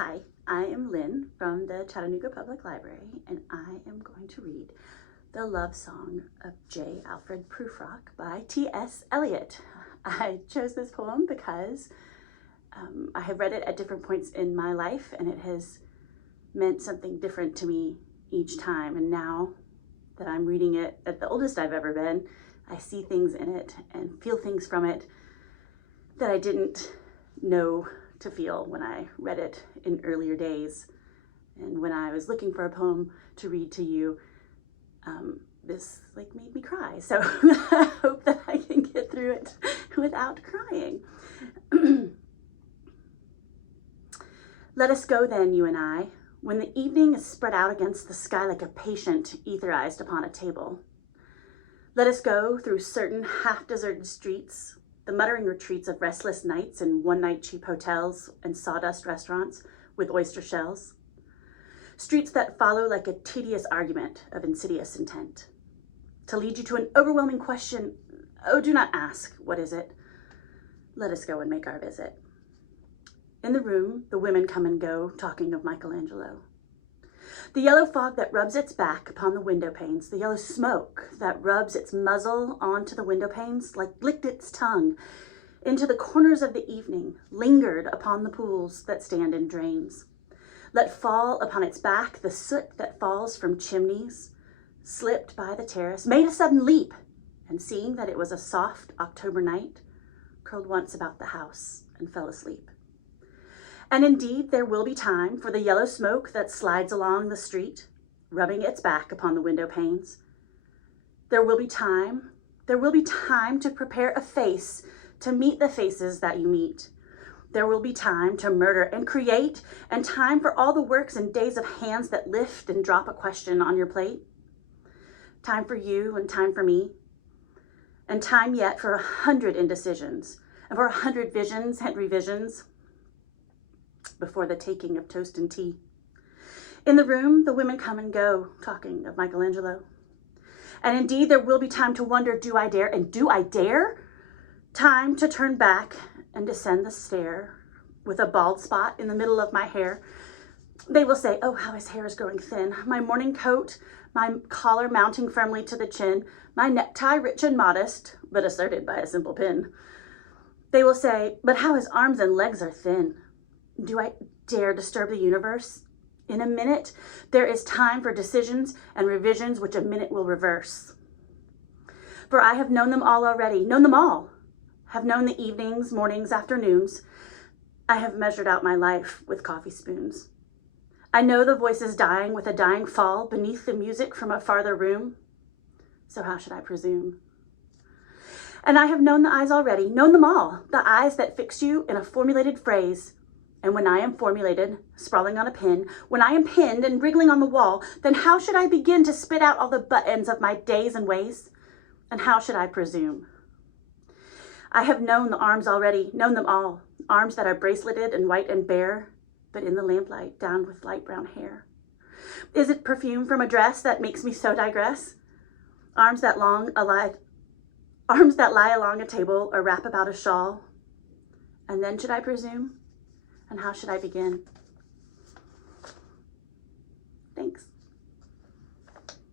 Hi, I am Lynn from the Chattanooga Public Library, and I am going to read the love song of J. Alfred Prufrock by T.S. Eliot. I chose this poem because I have read it at different points in my life, and it has meant something different to me each time. And now that I'm reading it at the oldest I've ever been, I see things in it and feel things from it that I didn't know to feel when I read it in earlier days. And when I was looking for a poem to read to you, this made me cry. So I hope that I can get through it without crying. Let us go then, you and I, when the evening is spread out against the sky like a patient etherized upon a table. Let us go through certain half-deserted streets, the muttering retreats of restless nights in one-night cheap hotels and sawdust restaurants with oyster shells. Streets that follow like a tedious argument of insidious intent. To lead you to an overwhelming question, oh, do not ask, what is it? Let us go and make our visit. In the room, the women come and go, talking of Michelangelo. The yellow fog that rubs its back upon the window panes, the yellow smoke that rubs its muzzle onto the window panes, like licked its tongue into the corners of the evening, lingered upon the pools that stand in drains. Let fall upon its back the soot that falls from chimneys, slipped by the terrace, made a sudden leap, and seeing that it was a soft October night, curled once about the house and fell asleep. And indeed, there will be time for the yellow smoke that slides along the street, rubbing its back upon the window panes. There will be time to prepare a face to meet the faces that you meet. There will be time to murder and create, and time for all the works and days of hands that lift and drop a question on your plate. Time for you and time for me, and time yet for 100 indecisions, and for 100 visions and revisions before the taking of toast and tea. In the room, the women come and go, talking of Michelangelo. And indeed, there will be time to wonder, do I dare? And do I dare? Time to turn back and descend the stair with a bald spot in the middle of my hair. They will say, oh, how his hair is growing thin. My morning coat, my collar mounting firmly to the chin, my necktie rich and modest, but asserted by a simple pin. They will say, but how his arms and legs are thin. Do I dare disturb the universe? In a minute, there is time for decisions and revisions which a minute will reverse. For I have known them all already, known them all. Have known the evenings, mornings, afternoons. I have measured out my life with coffee spoons. I know the voices dying with a dying fall beneath the music from a farther room. So how should I presume? And I have known the eyes already, known them all, the eyes that fix you in a formulated phrase. And when I am formulated, sprawling on a pin, when I am pinned and wriggling on the wall, then how should I begin to spit out all the butt ends of my days and ways? And how should I presume? I have known the arms already, known them all, arms that are braceleted and white and bare, but in the lamplight down with light brown hair. Is it perfume from a dress that makes me so digress? Arms that lie along a table or wrap about a shawl. And then should I presume? And how should I begin?